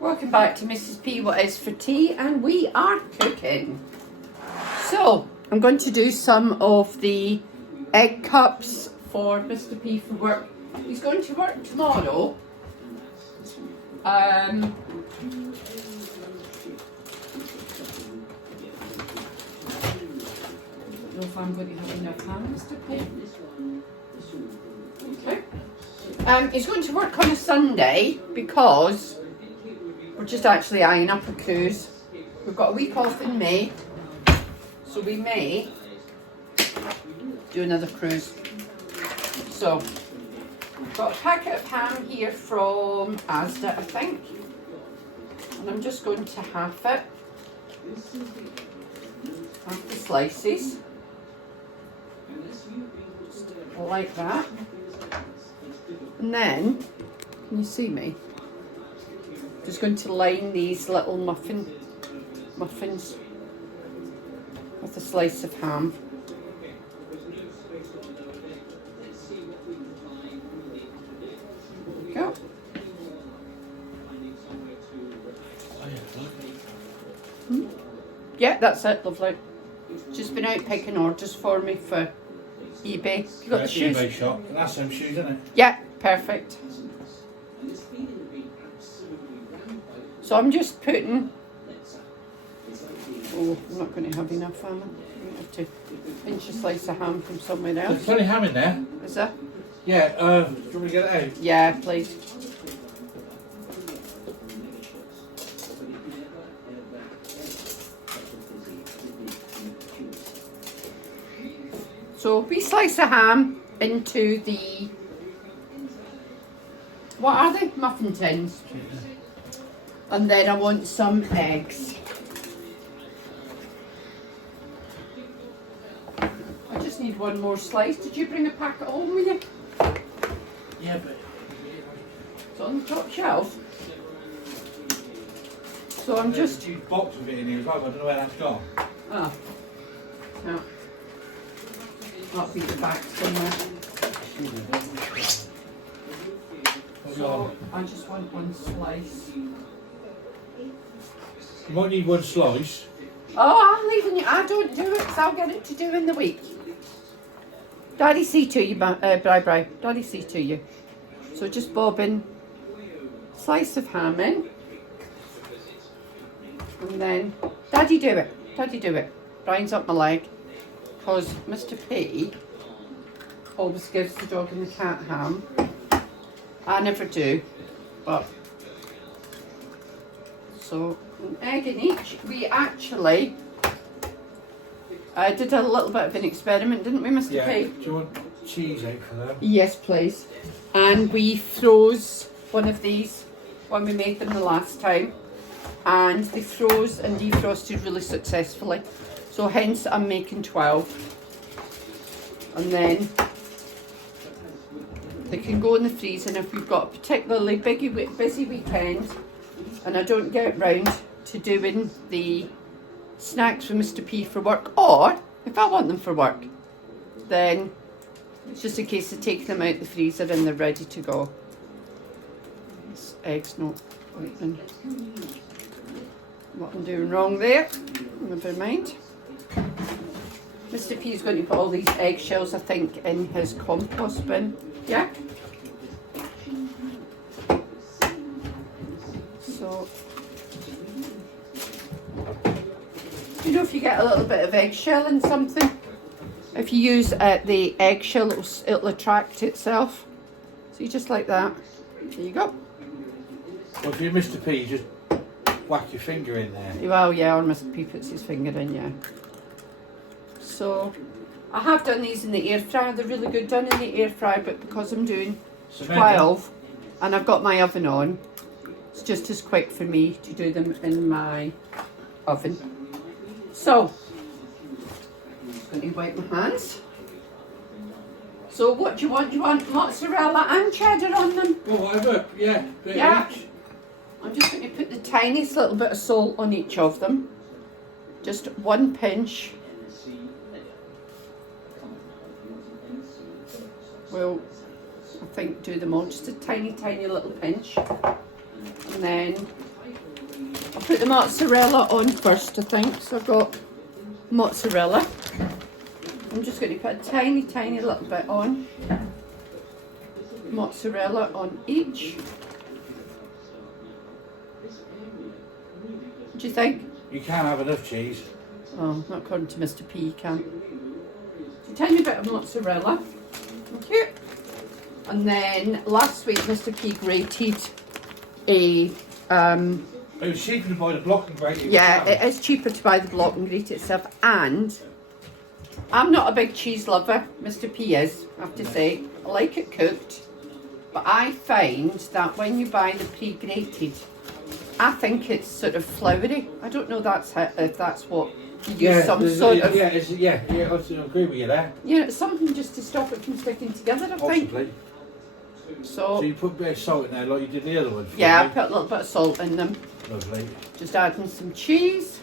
Welcome back to Mrs. P What Is for Tea, and we are cooking. So I'm going to do some of the egg cups for Mr. P for work. He's going to work tomorrow. I don't know if I'm going to have enough ham, Mr. P. Okay. He's going to work on a Sunday because we're just actually eyeing up a cruise. We've got a week off in May, so we may do another cruise. So, I've got a packet of ham here from Asda, I think. And I'm just going to half it. Half the slices. Just like that. And then, can you see me? Just going to line these little muffins with a slice of ham. There we go. Yeah, that's it, lovely. Just been out picking orders for me for eBay. You got the shoes? eBay shop. That's them shoes, isn't it? Yeah, perfect. So I'm just putting, oh, I'm not going to have enough ham. I'm going to have to pinch a slice of ham from somewhere else. There's plenty of ham in there. Is there? Yeah, do you want me to get it out? Yeah, please. So a wee slice of ham into the, what are they? Muffin tins. And then I want some eggs. I just need one more slice. Did you bring a packet home with you? Yeah, but It's on the top shelf. So I'm there's just... a huge box of it in here as well, but I don't know where that's gone. Oh. No. That'll be the back somewhere. So I just want one slice. You might need one slice. Oh, I'm leaving you. I don't do it because I'll get it to do in the week. Daddy see to you, Bri. Daddy see to you. So just bob in slice of ham in. And then, Daddy do it. Daddy do it. Brian's up my leg. Because Mr. P always gives the dog and the cat ham. I never do. But, so, an egg in each. We actually did a little bit of an experiment, didn't we, Mr. Yeah. P? Do you want cheese out for them? Yes, please. And we froze one of these when we made them the last time. And they froze and defrosted really successfully. So hence I'm making 12. And then they can go in the freezer, and if we've got a particularly busy weekend and I don't get round to doing the snacks for Mr. P for work, or if I want them for work, then it's just a case of taking them out the freezer and they're ready to go. This egg's not opening. What I'm doing wrong there, never mind. Mr. P is going to put all these eggshells, I think, in his compost bin. Yeah? So, you know, if you get a little bit of eggshell in something, if you use the eggshell, it'll attract itself. So you just like that. There you go. Well, if you're Mr. P, just whack your finger in there. Well, yeah, or Mr. P puts his finger in, yeah. So, I have done these in the air fryer. They're really good done in the air fryer, but because I'm doing 12 and I've got my oven on, it's just as quick for me to do them in my oven. So, I'm going to wipe my hands. So, what do you want? Do you want mozzarella and cheddar on them? Well, whatever, yeah. Yeah. I'm just going to put the tiniest little bit of salt on each of them. Just one pinch. We'll, I think, do them all. Just a tiny, tiny little pinch. And then I'll put the mozzarella on first, I think. So I've got mozzarella. I'm just going to put a tiny, tiny little bit on. Mozzarella on each. What do you think? You can't have enough cheese. Oh, not according to Mr. P, you can. So a tiny bit of mozzarella. Okay. And then last week Mr. P grated a It was cheaper to buy the block and grate it. yeah, it is cheaper to buy the block and grate it itself. And I'm not a big cheese lover, Mr. P is, I have to say. I like it cooked. But I find that when you buy the pre-grated, I think it's sort of floury. I don't know if that's what you use some sort of... Yeah, I agree with you there. Yeah, it's something just to stop it from sticking together, I think. Possibly. So you put a bit of salt in there like you did the other one? Yeah, I put a little bit of salt in them. Lovely. Just adding some cheese.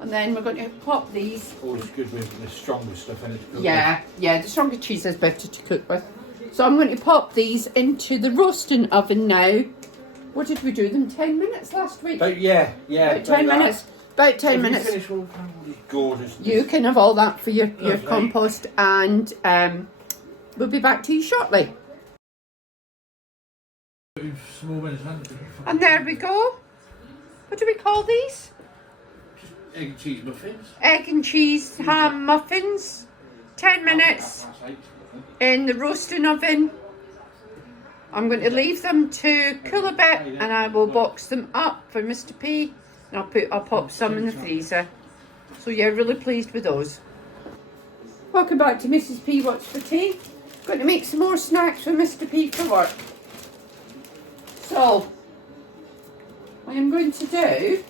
And then we're going to pop these. Always good with the stronger stuff in it to cook Yeah, the stronger cheese is better to cook with. So I'm going to pop these into the roasting oven now. What did we do them? 10 minutes last week? But yeah. About 10 minutes. About 10 minutes. Finish all these gorgeous. You can have all that for your Lovely. compost, and we'll be back to you shortly. Small minutes, And there we go. What do we call these? egg and cheese muffins. Egg and cheese ham muffins. 10 minutes in the roasting oven. I'm going to leave them to cool a bit, and I will box them up for Mr. P, and I'll pop some in the freezer. So yeah, really pleased with those. Welcome back to Mrs. P What's for Tea. Going to make some more snacks for Mr. P for work. So I am going to do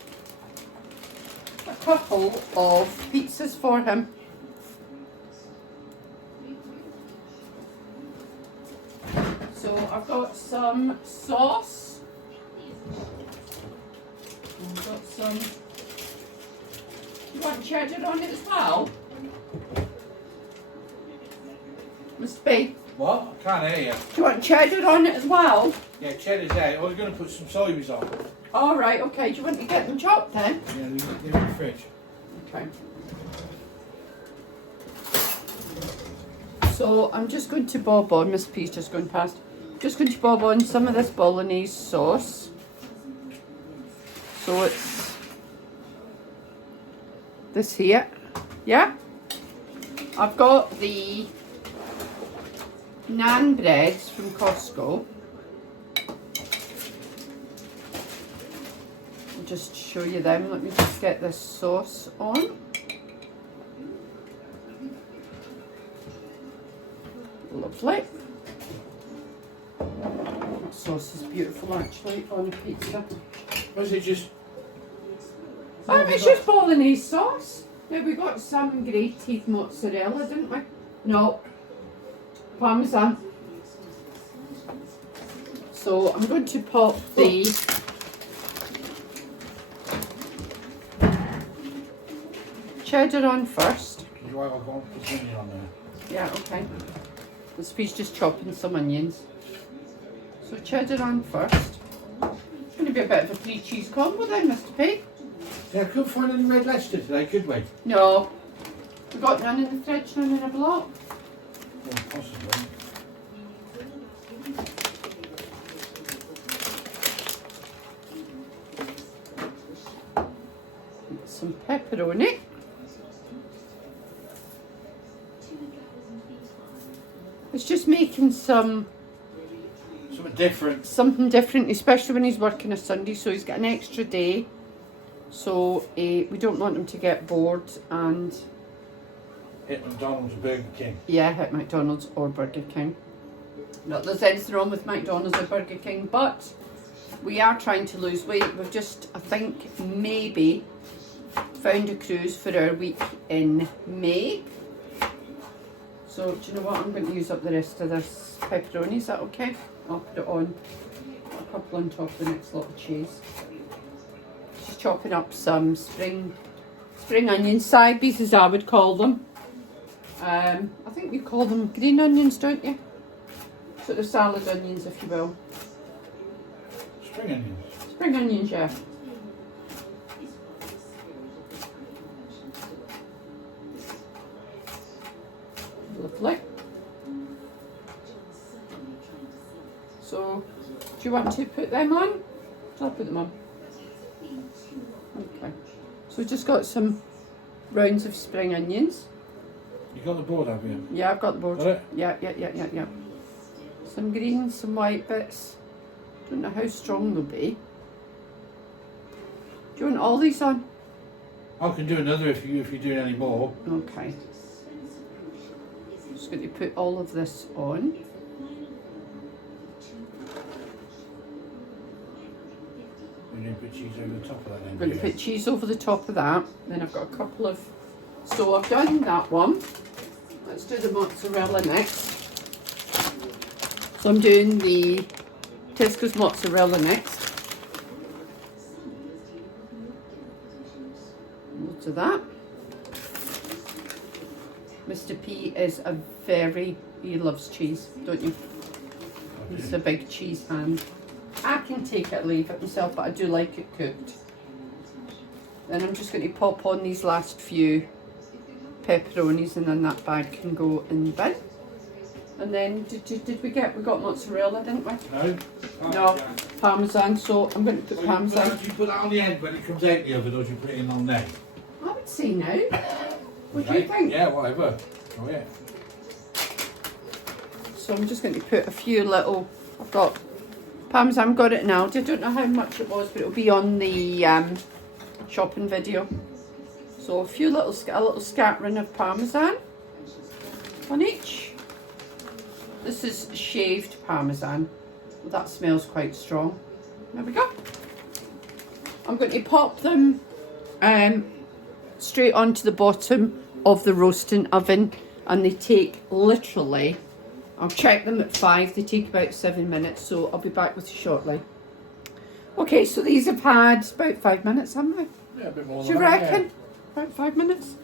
a couple of pizzas for him. So I've got some sauce. I've got some. You want cheddar on it as well? Must be. What? I can't hear you. Do you want cheddar on it as well? Yeah, cheddar's there. I was going to put some soybeans on. All right. Okay. Do you want to get them chopped then? Yeah, leave it in the fridge. Okay. So I'm just going to bob on. Miss P's just going past. Just going to bob on some of this bolognese sauce. So it's this here. Yeah. I've got the naan breads from Costco. I'll just show you them. Let me just get this sauce on. Lovely. That sauce is beautiful actually on a pizza. Was it just... It's just bolognese sauce. Now we got some grated mozzarella, didn't we? No. Parmesan. So I'm going to pop the cheddar on first. Right, I'll go and put some onion on there. Yeah, okay. This piece just chopping some onions. So cheddar on first. It's going to be a bit of a 3-cheese combo then, Mr. P. Yeah, I couldn't find any red Leicester today, could we? No. We got none in the fridge, none in a block. Well, possibly. Some pepperoni. It's just making something different, especially when he's working a Sunday, so he's got an extra day. So we don't want him to get bored and hit McDonald's or Burger King. Yeah, hit McDonald's or Burger King. Not that there's anything wrong with McDonald's or Burger King, but we are trying to lose weight. We've just, I think, maybe found a cruise for our week in May. So, do you know what? I'm going to use up the rest of this pepperoni. Is that okay? I'll put it on. A couple on top of the next lot of cheese. Just chopping up some spring onions, side beans as I would call them. I think you call them green onions, don't you? Sort of salad onions, if you will. Spring onions? Spring onions, yeah. you want to put them on? I'll put them on. Okay. So we've just got some rounds of spring onions. You got the board, have you? Yeah, I've got the board. Got it? Yeah. Some green, some white bits. Don't know how strong they'll be. Do you want all these on? I can do another if you're doing any more. Okay. Just going to put all of this on. We're going to put cheese over the top of that then. I'm going to put cheese over the top of that. Then I've got a couple of... So I've done that one. Let's do the mozzarella next. So I'm doing the Tesco's mozzarella next. Loads of that. Mr. P is he loves cheese, don't you? He's a big cheese hand. I can take it or leave it myself, but I do like it cooked. Then I'm just going to pop on these last few pepperonis, and then that bag can go in the bin. And then we got mozzarella, didn't we? No, parmesan. So I'm going to put parmesan. Do you put that on the end when it comes out the oven, or do you put it in on there? I would say no. What do you think? Yeah, whatever. Oh yeah. So I'm just going to put a few little. I've got parmesan. Got it now. I don't know how much it was, but it'll be on the shopping video. So a little scattering of parmesan on each. This is shaved parmesan. Well, that smells quite strong. There we go. I'm going to pop them straight onto the bottom of the roasting oven, and they take literally, I'll check them at 5, they take about 7 minutes, so I'll be back with you shortly. Okay, so these have had about 5 minutes, haven't they? Yeah, a bit more Do than you that, reckon? yeah. About 5 minutes?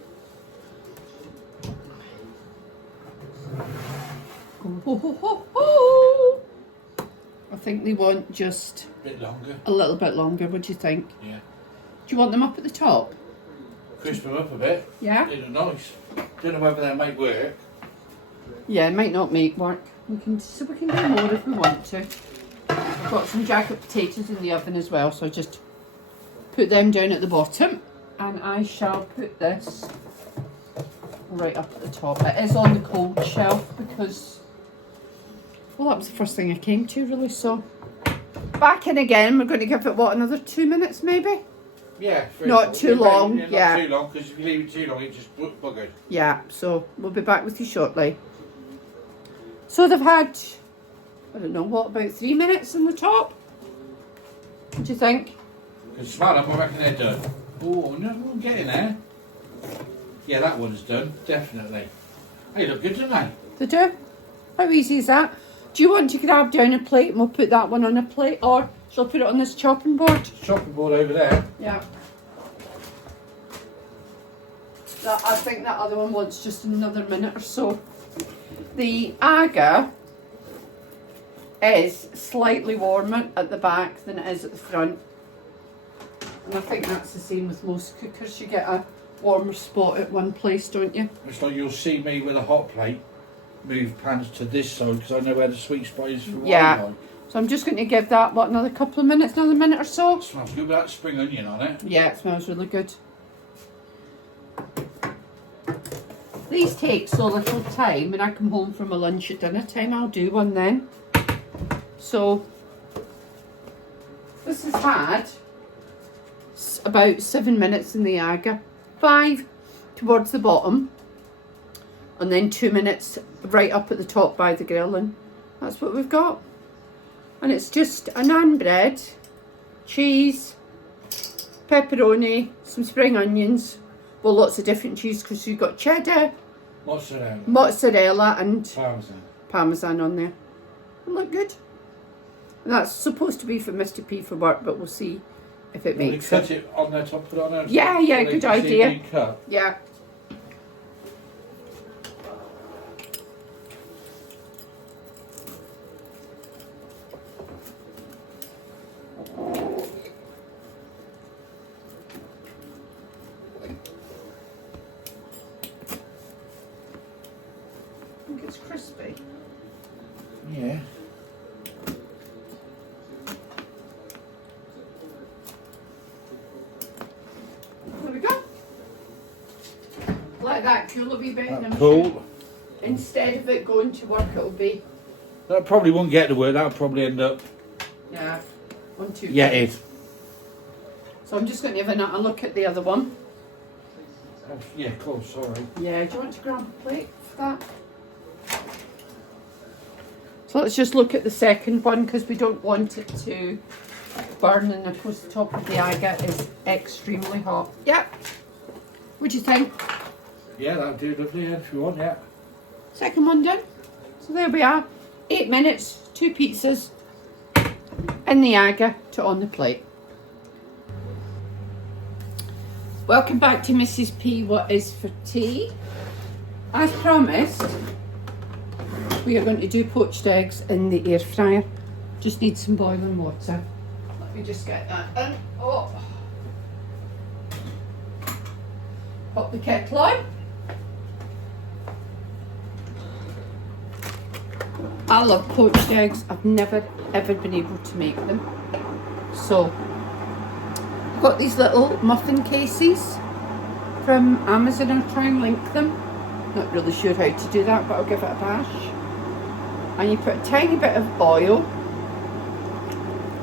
I think they want just A bit longer. a little bit longer. What do you think? Yeah. Do you want them up at the top? Crisp them up a bit. Yeah? They're nice. Don't know whether they might work. Yeah, it might not make work. We can do more if we want to. I've got some jacket potatoes in the oven as well, so I just put them down at the bottom, and I shall put this right up at the top. It is on the cold shelf because, well, that was the first thing I came to really, so back in again. We're going to give it, what, another 2 minutes maybe? Yeah. Not too long, yeah. Not too long, because if you leave it too long, it just buggered. Yeah, so we'll be back with you shortly. So they've had, I don't know, what, about 3 minutes on the top? What do you think? Can smell them, I reckon they're done. Oh, no, I'm getting there. Yeah, that one's done, definitely. They look good, don't they? They do? How easy is that? Do you want to grab down a plate and we'll put that one on a plate, or shall I put it on this chopping board? Chopping board over there. Yeah. I think that other one wants just another minute or so. The aga is slightly warmer at the back than it is at the front. And I think that's the same with most cookers. You get a warmer spot at one place, don't you? It's like you'll see me with a hot plate move pans to this side because I know where the sweet spot is for Yeah. one. So I'm just going to give that, what, another couple of minutes, another minute or so? It smells good with that spring onion on it. Yeah, it smells really good. These take so little time. When I come home from a lunch at dinner time, I'll do one then. So this has had about 7 minutes in the aga, 5 towards the bottom, and then 2 minutes right up at the top by the grill, and that's what we've got. And it's just a naan bread, cheese, pepperoni, some spring onions, well, lots of different cheese because you've got cheddar, mozzarella and parmesan on there. They look good. And that's supposed to be for Mr. P for work, but we'll see if it makes it. Cut it on their top, put it on there. Yeah, good idea. Yeah. Yeah. let that cool a wee bit. And I'm Cool. sure instead of it going to work, it'll be, That probably won't get to work. That'll probably end up. yeah, 1, 2, Yeah, 3. it. So I'm just going to have a look at the other one. Yeah, cool. Sorry. Yeah, do you want to grab a plate for that? So let's just look at the second one because we don't want it to burn, and of course the top of the agate is extremely hot. Yep. What do you think? Yeah, that'll do lovely. Yeah, if you want, yeah. Second one done. So there we are. 8 minutes, 2 pizzas in the agate to on the plate. Welcome back to Mrs. P. What is for tea? As promised, we are going to do poached eggs in the air fryer. Just need some boiling water. Let me just get that in. Oh. Pop the kettle on. I love poached eggs. I've never ever been able to make them. So, I've got these little muffin cases from Amazon. I'll try and link them. Not really sure how to do that, but I'll give it a bash. And you put a tiny bit of oil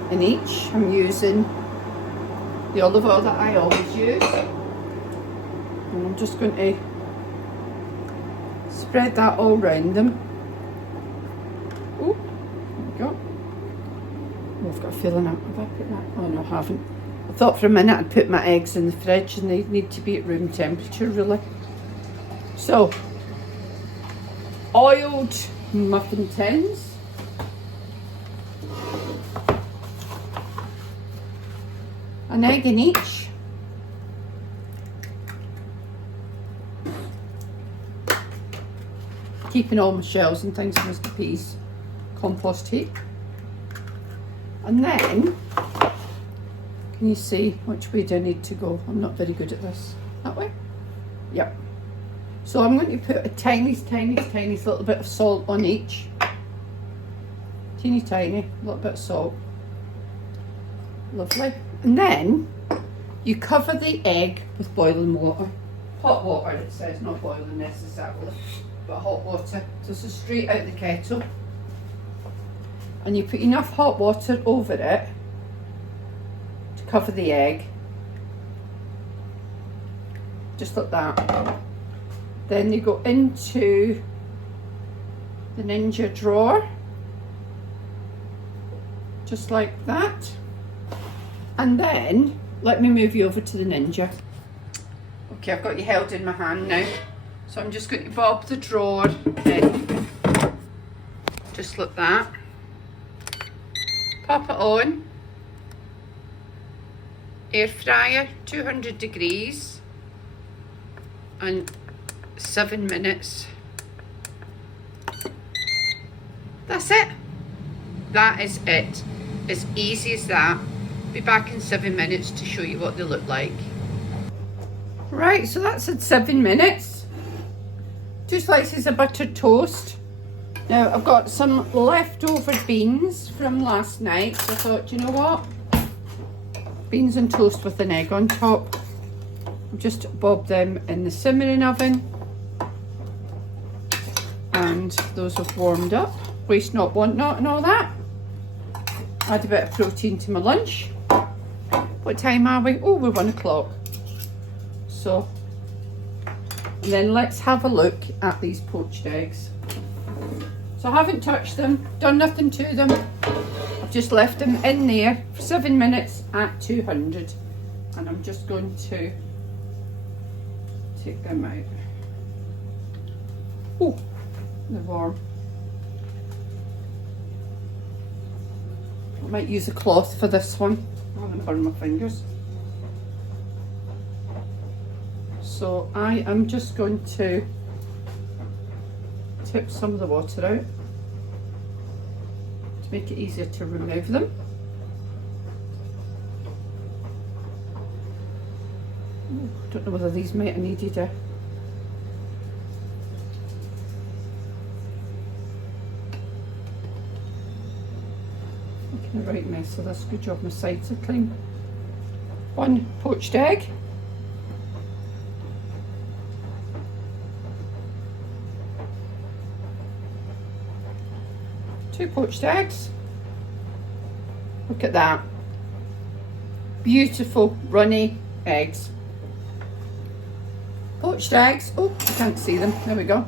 in each. I'm using the olive oil that I always use. And I'm just going to spread that all around them. Oh, there we go. Oh, I've got a feeling have I put that? Oh no, I haven't. I thought for a minute I'd put my eggs in the fridge and they need to be at room temperature really. So, oiled muffin tins. An egg in each. Keeping all my shells and things in Mr. P's compost heap. And then, can you see which way do I need to go? I'm not very good at this. That way? Yep. So I'm going to put a tiny little bit of salt on each. Teeny tiny, little bit of salt. Lovely. And then you cover the egg with boiling water. Hot water it says, not boiling necessarily, but hot water. So this is straight out the kettle. And you put enough hot water over it to cover the egg. Just like that. Then you go into the Ninja drawer. Just like that. And then, let me move you over to the Ninja. Okay, I've got you held in my hand now. So I'm just going to bob the drawer in. Just like that. Pop it on. Air fryer, 200 degrees. And 7 minutes. That's it. That is it. As easy as that. Be back in 7 minutes to show you what they look like. Right, so that's at 7 minutes. 2 slices of buttered toast. Now I've got some leftover beans from last night, so I thought, you know what? Beans and toast with an egg on top. Just bob them in the simmering oven. And those have warmed up. Waste not, want not, and all that. Add a bit of protein to my lunch. What time are we? Oh, we're 1 o'clock. So, and then let's have a look at these poached eggs. So I haven't touched them, done nothing to them. I've just left them in there for 7 minutes at 200. And I'm just going to take them out. Oh, they're warm. I might use a cloth for this one. I haven't burned my fingers. So I am just going to tip some of the water out to make it easier to remove them. I don't know whether these might have needed a making a right mess of this. Good job my sides are clean. 1 poached egg. 2 poached eggs. Look at that. Beautiful runny eggs. Poached eggs. Oh, you can't see them. There we go.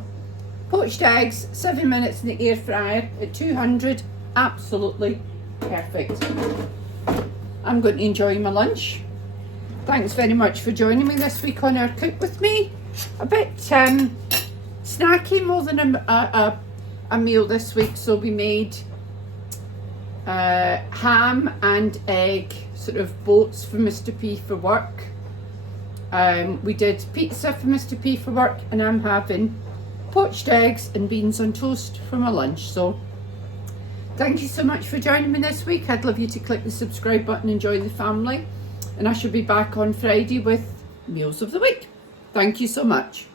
Poached eggs, 7 minutes in the air fryer at 200. Absolutely perfect. I'm going to enjoy my lunch. Thanks very much for joining me this week on our Cook With Me. A bit snacky, more than a meal this week, so we made ham and egg sort of boats for Mr. P for work. We did pizza for Mr. P for work, and I'm having poached eggs and beans on toast for my lunch. So thank you so much for joining me this week. I'd love you to click the subscribe button and join the family, and I shall be back on Friday with Meals of the Week. Thank you so much.